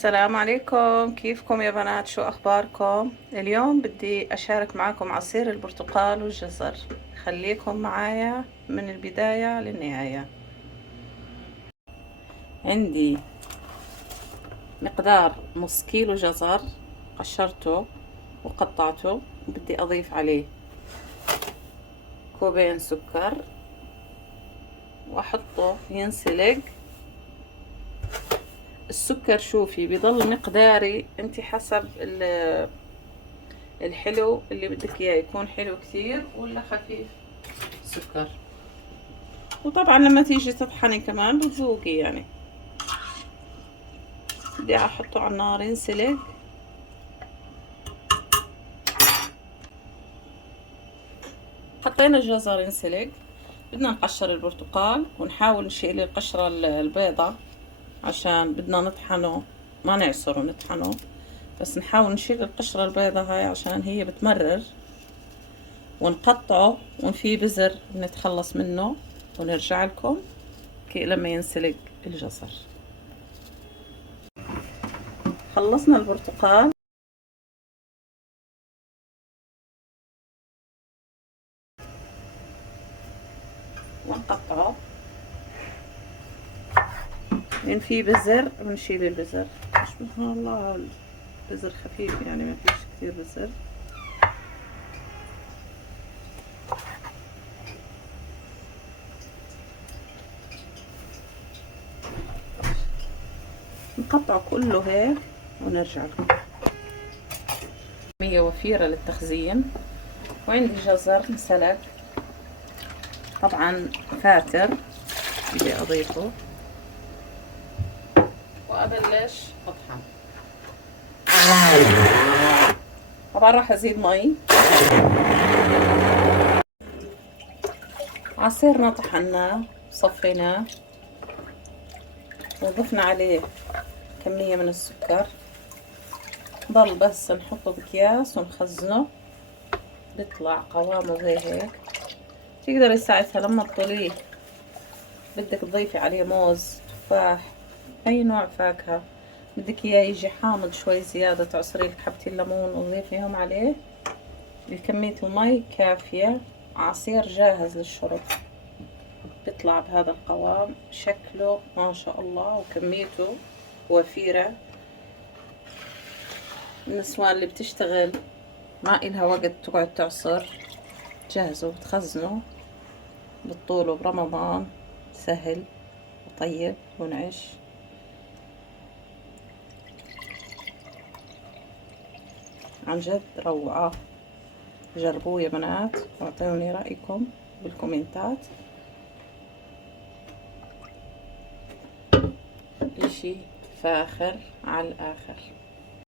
السلام عليكم، كيفكم يا بنات؟ شو أخباركم؟ اليوم بدي أشارك معكم عصير البرتقال والجزر. خليكم معايا من البداية للنهاية. عندي مقدار نص كيلو جزر قشرته وقطعته، بدي أضيف عليه كوبين سكر وأحطه ينسلق. السكر شوفي بيضل مقداري انتي حسب الحلو اللي بدك اياه، يكون حلو كثير ولا خفيف سكر. وطبعا لما تيجي تطحني كمان بتذوقي يعني. بدي احطه على النار ينسلق. حطينا الجزر ينسلق، بدنا نقشر البرتقال ونحاول نشيل القشرة البيضة عشان بدنا نطحنه، ما نعصره نطحنه، بس نحاول نشيل القشرة البيضة هاي عشان هي بتمرر. ونقطعه وفي بذر بنتخلص منه ونرجع لكم لما ينسلق الجزر. خلصنا البرتقال ونقطعه، لان في بذر بنشيل البذر. سبحان الله، البذر خفيف يعني ما فيش كثير بذر. نقطعه كله هيك ونرجع لكم. كمية وفيرة للتخزين. وعندي جزر انسلق طبعا فاتر، بدي اضيفه وابلش اطحن. طبعا راح ازيد مي. عصيرنا طحناه صفيناه وضفنا عليه كمية من السكر. ضل بس نحطه بأكياس ونخزنه، بيطلع قوامه زي هيك. تقدري ساعتها لما تطليه بدك تضيفي عليه موز، تفاح، اي نوع فاكهة بدك اياه يجي حامض شوي زيادة، تعصري لك حبتين ليمون وتضيفيهم عليه. بكمية المي كافية، عصير جاهز للشرب. بيطلع بهذا القوام، شكله ما شاء الله وكميته وفيرة. النسوان اللي بتشتغل ما إلها وقت تقعد تعصر، جهزه بتخزنه بالطول برمضان، سهل وطيب ونعش. عن جد روعة. جربوه يا بنات واعطوني رأيكم بالكومنتات. اشي فاخر على الآخر.